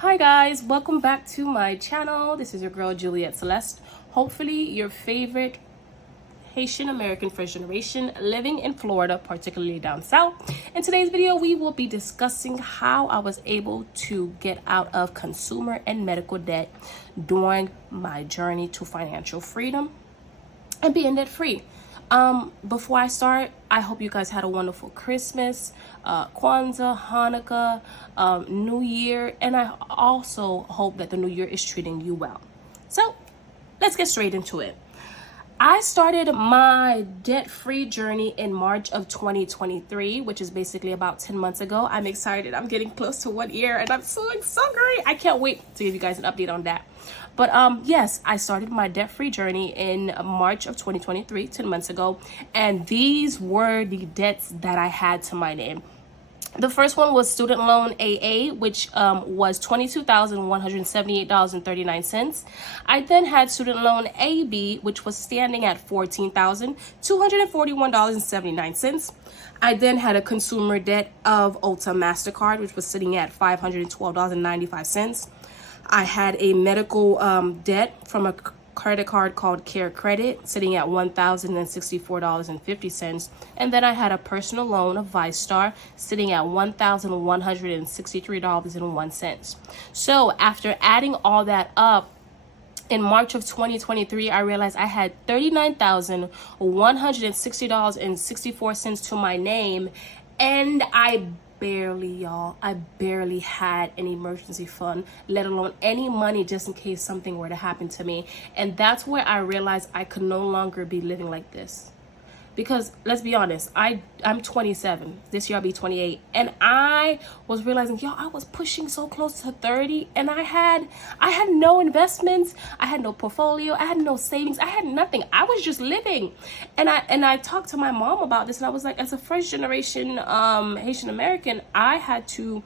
Hi guys, welcome back to my channel. This is your girl Juliet Celeste. Hopefully your favorite Haitian American first generation living in Florida, particularly down south. In today's video, we will be discussing how I was able to get out of consumer and medical debt during my journey to financial freedom and being debt free. Before I start, I hope you guys had a wonderful Christmas, Kwanzaa, Hanukkah, New Year, and I also hope that the new year is treating you well. So let's get straight into it. I started my debt-free journey in March of 2023, which is basically about 10 months ago. I'm excited. I'm getting close to 1 year and I'm so great. I can't wait to give you guys an update on that. But yes, I started my debt-free journey in March of 2023, 10 months ago. And these were the debts that I had to my name. The first one was student loan AA, which was $22,178.39. I then had student loan AB, which was standing at $14,241.79. I then had a consumer debt of Ulta MasterCard, which was sitting at $512.95. I had a medical debt from a credit card called Care Credit sitting at $1,064.50. And then I had a personal loan of ViStar sitting at $1,163.01. So after adding all that up, in March of 2023, I realized I had $39,160.64 to my name, and I barely had an emergency fund, let alone any money just in case something were to happen to me. And that's where I realized I could no longer be living like this. Because let's be honest, I'm 27. This year I'll be 28. And I was realizing, I was pushing so close to 30, and I had no investments, I had no portfolio, I had no savings, I had nothing. I was just living. And I talked to my mom about this, and I was like, as a first generation Haitian American, I had to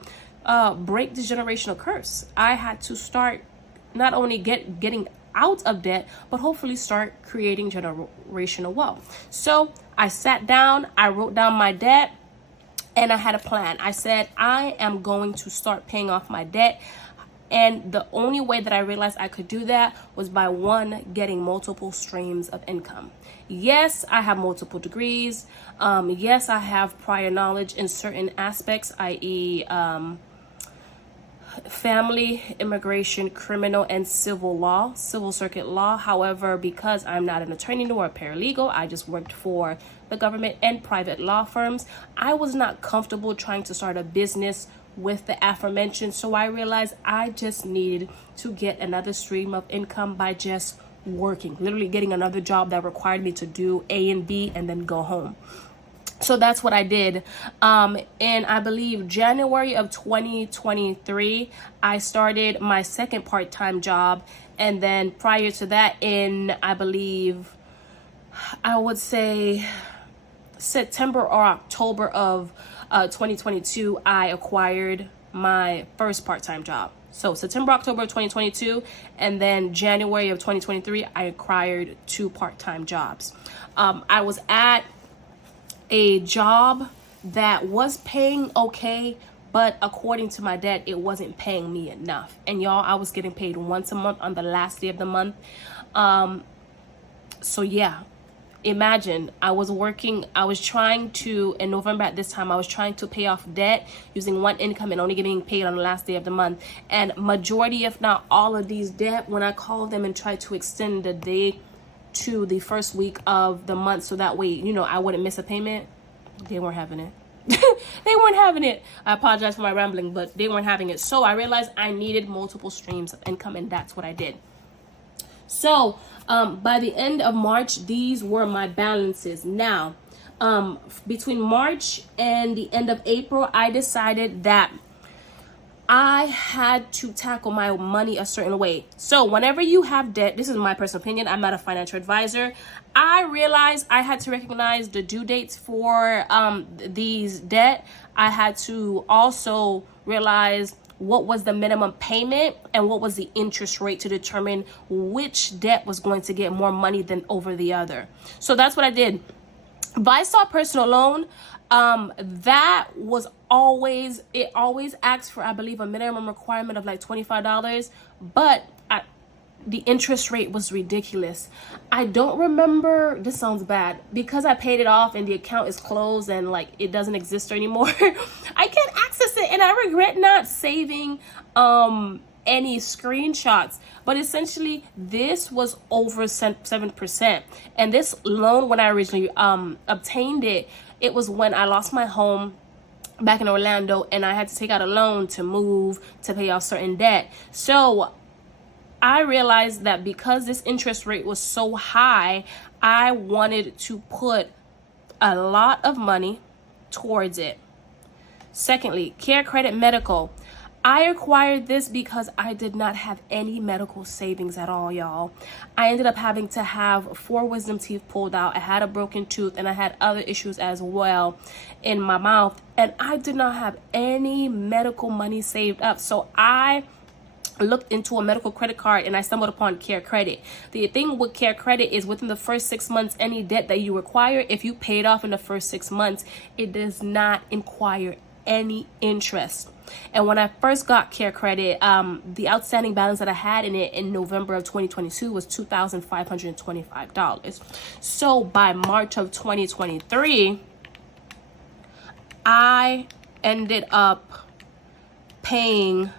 break this generational curse. I had to start not only getting out of debt, but hopefully start creating generational wealth. So I sat down, I wrote down my debt, and I had a plan. I said, I am going to start paying off my debt. And the only way that I realized I could do that was by getting multiple streams of income. Yes, I have multiple degrees. Yes, I have prior knowledge in certain aspects, i.e., family, immigration, criminal, and civil law, civil circuit law. However, because I'm not an attorney nor a paralegal, I just worked for the government and private law firms, I was not comfortable trying to start a business with the aforementioned. So I realized I just needed to get another stream of income by just working, literally getting another job that required me to do A and B and then go home. So that's what I did. In, I believe, January of 2023, I started my second part-time job. And then prior to that, in, I believe, I would say September or October of 2022, I acquired my first part-time job. So September, October of 2022, and then January of 2023, I acquired 2 part-time jobs. I was at a job that was paying okay, but according to my dad, it wasn't paying me enough. And y'all, I was getting paid once a month on the last day of the month. So yeah, imagine I was trying to, in November at this time, I was trying to pay off debt using one income and only getting paid on the last day of the month. And majority, if not all of these debt, when I called them and tried to extend the day to the first week of the month so that way, I wouldn't miss a payment, they weren't having it. They weren't having it. I apologize for my rambling, but they weren't having it. So I realized I needed multiple streams of income, and that's what I did. So by the end of March, these were my balances. Now, between March and the end of April, I decided that I had to tackle my money a certain way. So whenever you have debt, this is my personal opinion, I'm not a financial advisor, I realized I had to recognize the due dates for these debt. I had to also realize what was the minimum payment and what was the interest rate to determine which debt was going to get more money than over the other. So that's what I did. ViStar personal loan, That was always, it always asks for, I believe, a minimum requirement of like $25, but the interest rate was ridiculous. I don't remember, this sounds bad, because I paid it off and the account is closed and like it doesn't exist anymore. I can't access it, and I regret not saving any screenshots. But essentially this was over 7%. And this loan, when I originally obtained it, it was when I lost my home back in Orlando and I had to take out a loan to move, to pay off certain debt. So I realized that because this interest rate was so high, I wanted to put a lot of money towards it. Secondly, CareCredit Medical. I acquired this because I did not have any medical savings at all, y'all. I ended up having to have 4 wisdom teeth pulled out. I had a broken tooth and I had other issues as well in my mouth. And I did not have any medical money saved up. So I looked into a medical credit card and I stumbled upon CareCredit. The thing with CareCredit is within the first 6 months, any debt that you require, if you pay it off in the first 6 months, it does not inquire any interest. And when I first got CareCredit, the outstanding balance that I had in it in November of 2022 was $2,525. So by March of 2023, I ended up paying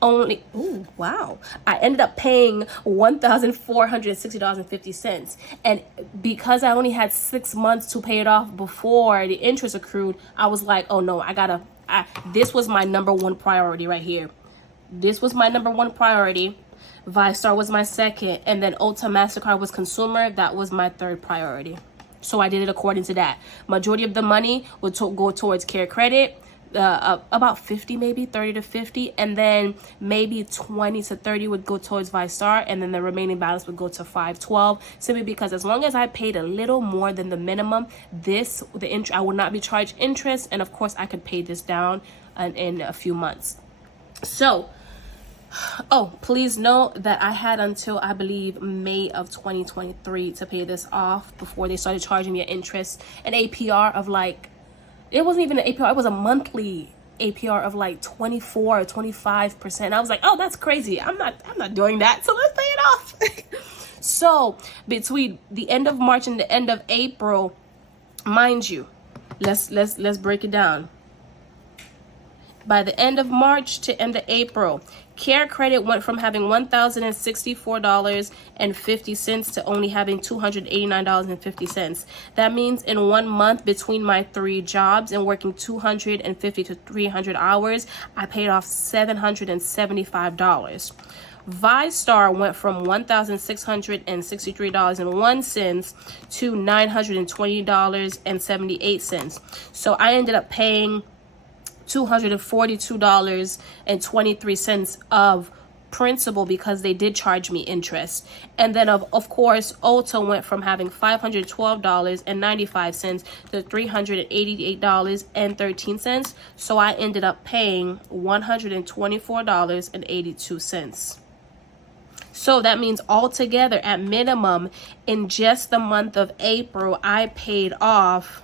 only, ooh, wow. I ended up paying $1,460.50. And because I only had 6 months to pay it off before the interest accrued, I was like, oh no, this was my number one priority right here. This was my number one priority. VyStar was my second. And then Ulta MasterCard was consumer. That was my third priority. So I did it according to that. Majority of the money would go towards CareCredit. About 50, maybe 30 to 50, and then maybe 20 to 30 would go towards VyStar, and then the remaining balance would go to 512, simply because as long as I paid a little more than the minimum, I would not be charged interest, and of course I could pay this down in a few months. So please note that I had until, I believe, May of 2023 to pay this off before they started charging me an interest, an APR of like, it wasn't even an APR, it was a monthly APR of like 24 or 25%. I was like, oh, that's crazy. I'm not doing that. So let's pay it off. So between the end of March and the end of April, mind you, let's break it down. By the end of March to end of April, CareCredit went from having $1,064.50 to only having $289.50. That means in 1 month between my 3 jobs and working 250 to 300 hours, I paid off $775. VyStar went from $1,663.01 to $920.78. So I ended up paying $242.23 of principal because they did charge me interest. And then of course Ulta went from having $512.95 to $388.13. So I ended up paying $124.82. So that means altogether, at minimum, in just the month of April, I paid off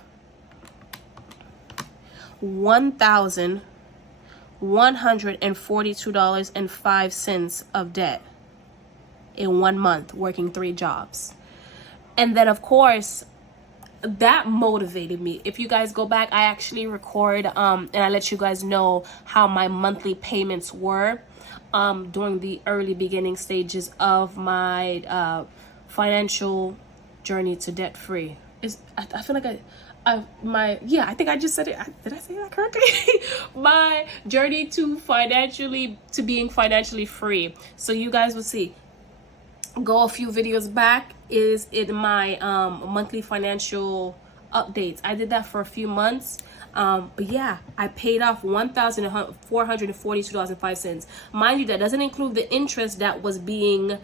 $1,142.05 of debt in 1 month, working 3 jobs. And then of course that motivated me. If you guys go back, I actually record and I let you guys know how my monthly payments were during the early beginning stages of my financial journey to debt free. I feel like I think I just said it. Did I say that correctly? My journey to being financially free. So you guys will see. Go a few videos back is in my monthly financial updates. I did that for a few months. But yeah, I paid off $1,442.05. Mind you, that doesn't include the interest that was being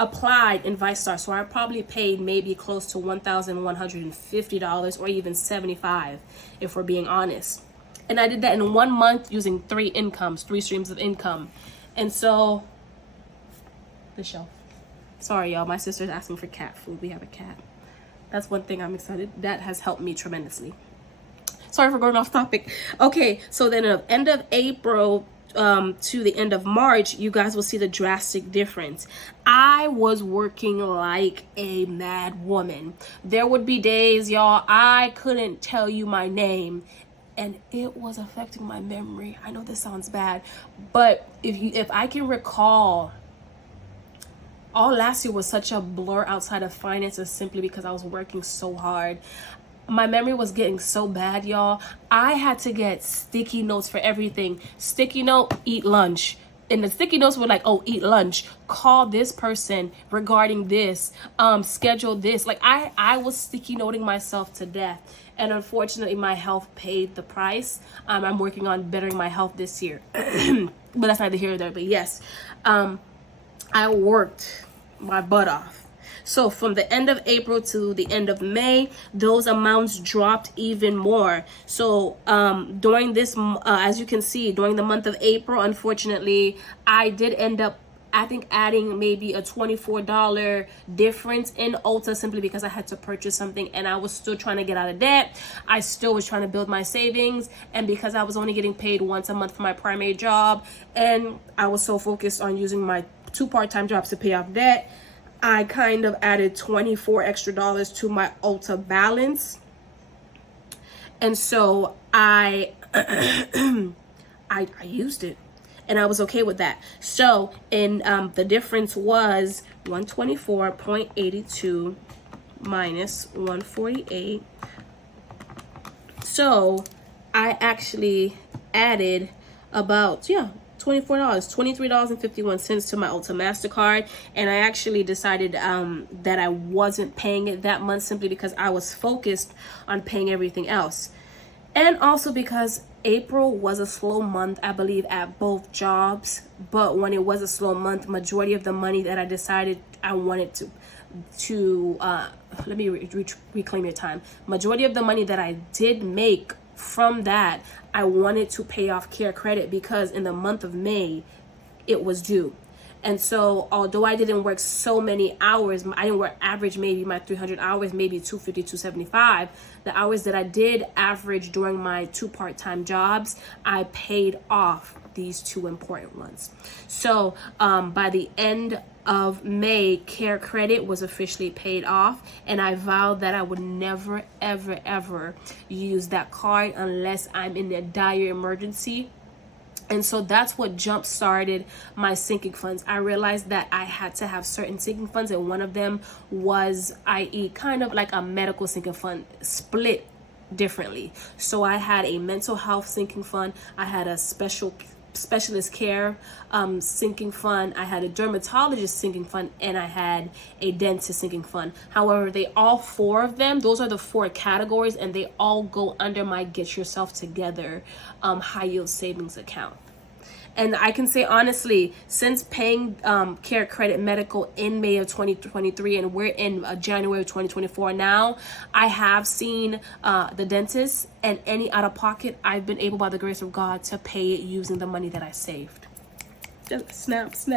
applied in VyStar. So I probably paid maybe close to $1,150 or even $75 if we're being honest. And I did that in 1 month using 3 streams of income. And so the shelf. Sorry y'all, my sister's asking for cat food. We have a cat. That's one thing I'm excited. That has helped me tremendously. Sorry for going off topic. Okay, so then at the end of April to the end of March, you guys will see the drastic difference. I was working like a mad woman. There would be days, y'all, I couldn't tell you my name, and it was affecting my memory. I know this sounds bad, but if I can recall, all last year was such a blur outside of finances simply because I was working so hard. My memory was getting so bad, y'all. I had to get sticky notes for everything. Sticky note, eat lunch. And the sticky notes were like, oh, eat lunch. Call this person regarding this. Schedule this. Like I was sticky noting myself to death. And unfortunately, my health paid the price. I'm working on bettering my health this year. But that's neither here nor there. But yes, I worked my butt off. So from the end of April to the end of May, those amounts dropped even more. So during this, as you can see, during the month of April, unfortunately, I did end up, I think, adding maybe a $24 difference in Ulta simply because I had to purchase something and I was still trying to get out of debt. I still was trying to build my savings, and because I was only getting paid once a month for my primary job, and I was so focused on using my 2 part-time jobs to pay off debt, I kind of added $24 extra to my Ulta balance. And so I used it, and I was okay with that. So in the difference was 124.82 minus 148. So I actually added about, $24, $23.51 to my Ulta MasterCard. And I actually decided that I wasn't paying it that month simply because I was focused on paying everything else. And also because April was a slow month, I believe, at both jobs. But when it was a slow month, majority of the money that I decided I wanted to let me reclaim your time. Majority of the money that I did make from that, I wanted to pay off Care Credit because in the month of May, it was due. And so although I didn't work so many hours, I didn't work average maybe my 300 hours, maybe 250, 275. The hours that I did average during my 2 part-time jobs, I paid off these 2 important ones. So by the end of May, Care Credit was officially paid off, and I vowed that I would never, ever, ever use that card unless I'm in a dire emergency. And so that's what jump started my sinking funds. I realized that I had to have certain sinking funds, and one of them was, i.e., kind of like a medical sinking fund split differently. So I had a mental health sinking fund, I had a specialist care sinking fund, I had a dermatologist sinking fund, and I had a dentist sinking fund. However, all 4 of them, those are the 4 categories, and they all go under my Get Yourself Together high yield savings account. And I can say honestly, since paying Care Credit Medical in May of 2023, and we're in January of 2024 now, I have seen the dentist, and any out of pocket, I've been able, by the grace of God, to pay it using the money that I saved. Just snaps.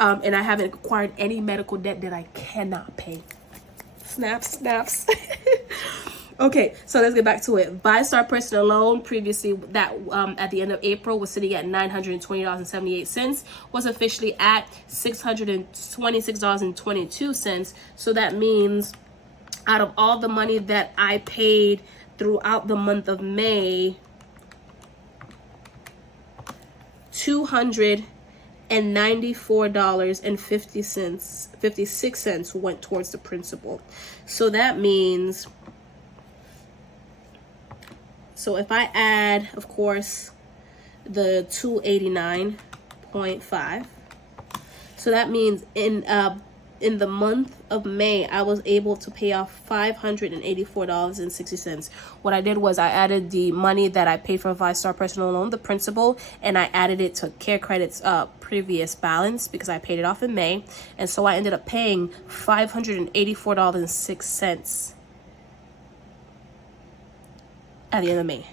And I haven't acquired any medical debt that I cannot pay. Snaps. Okay, so let's get back to it. VyStar personal loan, previously that at the end of April was sitting at $920.78, was officially at $626.22. So that means out of all the money that I paid throughout the month of May, $294.56 went towards the principal. So that means, so if I add, of course, the 289.5, so that means in the month of May, I was able to pay off $584.60. What I did was I added the money that I paid for VyStar personal loan, the principal, and I added it to Care Credit's previous balance because I paid it off in May. And so I ended up paying $584.06 at the end of May.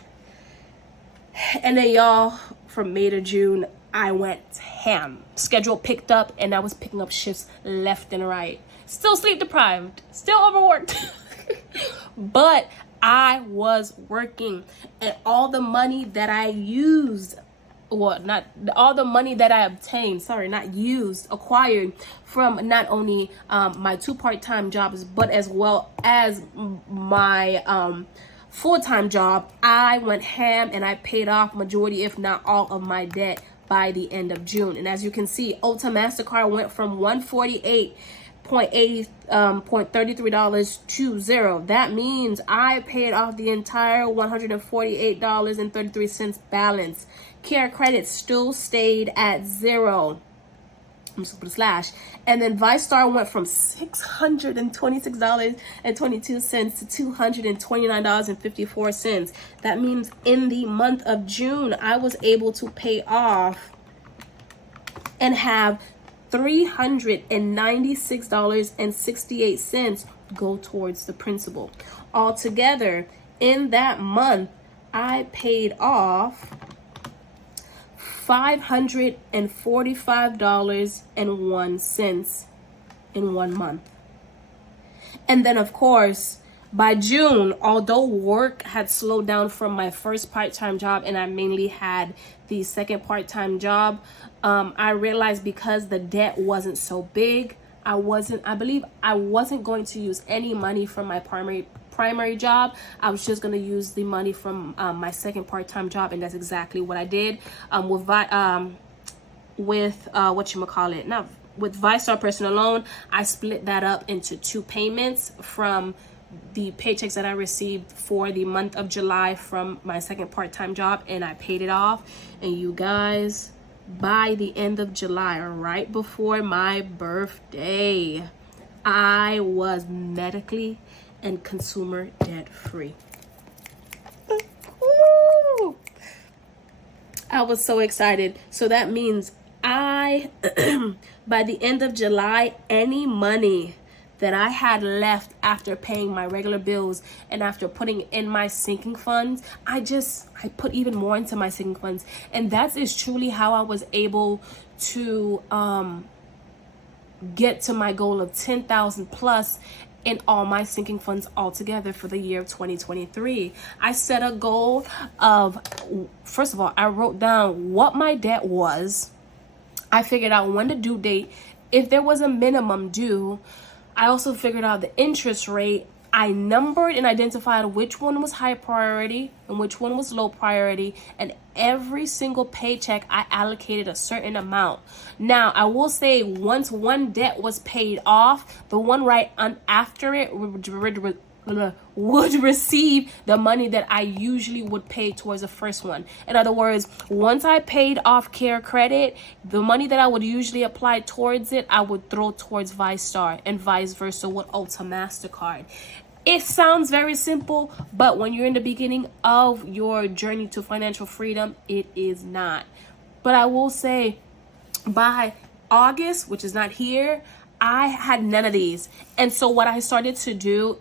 And then y'all, from May to June, I went ham. Schedule picked up, and I was picking up shifts left and right. Still sleep deprived, still overworked. But I was working, and all the money that I used, well, not all the money that I obtained, sorry, not used, acquired from not only my 2 part-time jobs, but as well as my full-time job, I went ham and I paid off majority, if not all, of my debt by the end of June. And as you can see, Ulta MasterCard went from $148.33 to 0. That means I paid off the entire $148.33 balance. Care Credit still stayed at 0. I'm just gonna put a slash. And then ViStar went from $626.22 to $229.54. That means in the month of June, I was able to pay off and have $396.68 go towards the principal. Altogether, in that month, I paid off $545.01 in 1 month. And then, of course, by June, although work had slowed down from my first part-time job and I mainly had the second part-time job, I realized because the debt wasn't so big, I believe I wasn't going to use any money from my primary job. I was just going to use the money from my second part-time job, and that's exactly what I did. With ViStar personal loan, I split that up into 2 payments from the paychecks that I received for the month of July from my second part-time job, and I paid it off. And you guys, by the end of July, right before my birthday, I was medically and consumer debt free. Ooh. I was so excited. So that means by the end of July, any money that I had left after paying my regular bills and after putting in my sinking funds, I put even more into my sinking funds. And that is truly how I was able to get to my goal of 10,000 plus in all my sinking funds altogether for the year of 2023. I set a goal of, first of all, I wrote down what my debt was. I figured out when the due date, if there was a minimum due. I also figured out the interest rate. I numbered and identified which one was high priority and which one was low priority. And every single paycheck, I allocated a certain amount. Now, I will say once one debt was paid off, the one right after it would receive the money that I usually would pay towards the first one. In other words, once I paid off Care Credit, the money that I would usually apply towards it, I would throw towards ViStar, and vice versa with Ulta MasterCard. It sounds very simple, but when you're in the beginning of your journey to financial freedom, it is not. But I will say, by August, which is not here, I had none of these. And so what I started to do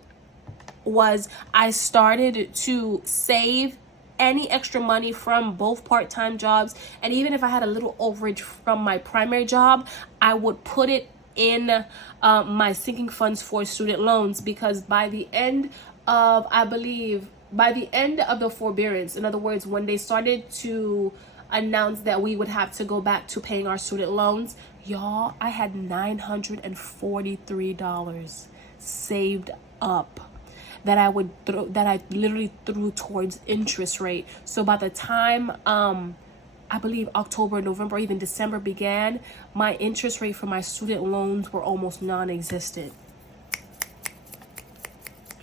was I started to save any extra money from both part-time jobs, and even if I had a little overage from my primary job, I would put it in my sinking funds for student loans, because by the end of the forbearance, in other words, when they started to announce that we would have to go back to paying our student loans, y'all, I had $943 saved up that I literally threw towards interest rate. So by the time I believe October, November, even December began, my interest rate for my student loans were almost non-existent.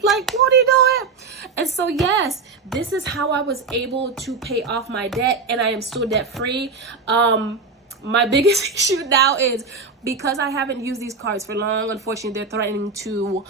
Like, what are you doing? And so yes, this is how I was able to pay off my debt, and I am still debt free. My biggest issue now is because I haven't used these cards for long, unfortunately they're threatening to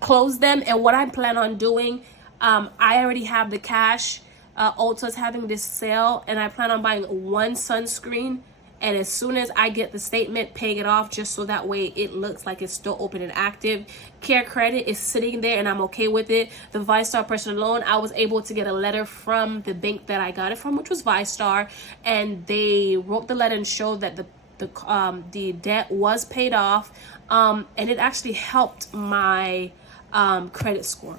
close them. And what I plan on doing, I already have the cash. Ulta's having this sale, and I plan on buying one sunscreen and as soon as I get the statement, paying it off just so that way it looks like it's still open and active. Care Credit is sitting there and I'm okay with it. The VyStar personal loan, I was able to get a letter from the bank that I got it from, which was VyStar, and they wrote the letter and showed that the debt was paid off, and it actually helped my credit score.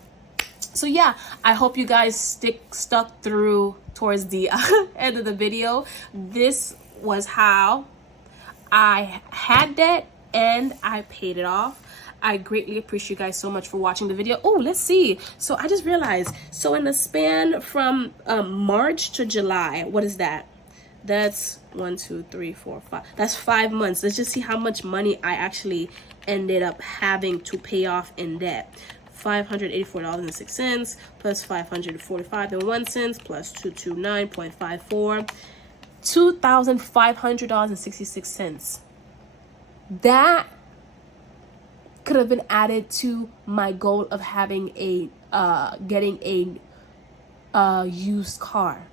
So yeah, I hope you guys stuck through towards the end of the video. This was how I had debt and I paid it off. I greatly appreciate you guys so much for watching the video. Oh, let's see. So I just realized, so in the span from March to July, what is that? That's 1, 2, 3, 4, 5. That's 5 months. Let's just see how much money I actually ended up having to pay off in debt. $584.06 plus $545.01 plus $229.54, $2,500.66. That could have been added to my goal of having a getting a used car.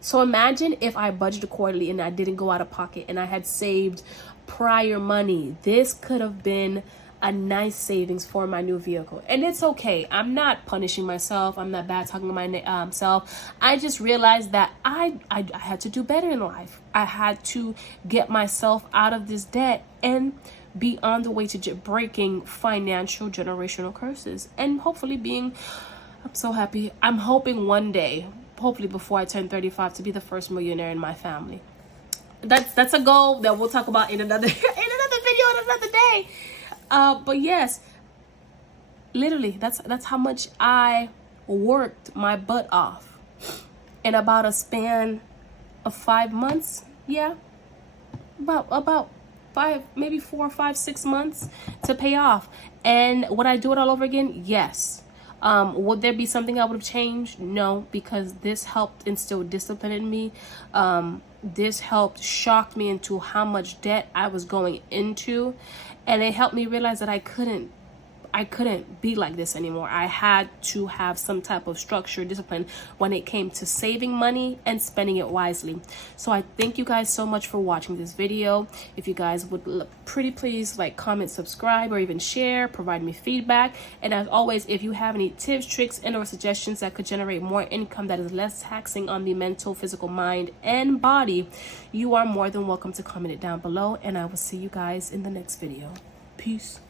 So imagine if I budgeted accordingly and I didn't go out of pocket and I had saved prior money. This could have been a nice savings for my new vehicle. And it's okay. I'm not punishing myself. I'm not bad talking myself. I just realized that I had to do better in life. I had to get myself out of this debt and be on the way to breaking financial generational curses and hopefully being, I'm so happy. I'm hoping one day, hopefully before I turn 35, to be the first millionaire in my family. That's a goal that we'll talk about in another video in another day. But yes, literally, that's how much I worked my butt off in about a span of 5 months. Yeah, about 5, maybe 4, 5, 6 months to pay off. And would I do it all over again? Yes. Would there be something I would have changed? No, because this helped instill discipline in me. This helped shock me into how much debt I was going into, and it helped me realize that I couldn't be like this anymore. I had to have some type of structure, discipline when it came to saving money and spending it wisely. So I thank you guys so much for watching this video. If you guys would pretty please like, comment, subscribe, or even share, provide me feedback. And as always, if you have any tips, tricks, and or suggestions that could generate more income that is less taxing on the mental, physical, mind, and body, you are more than welcome to comment it down below. And I will see you guys in the next video. Peace.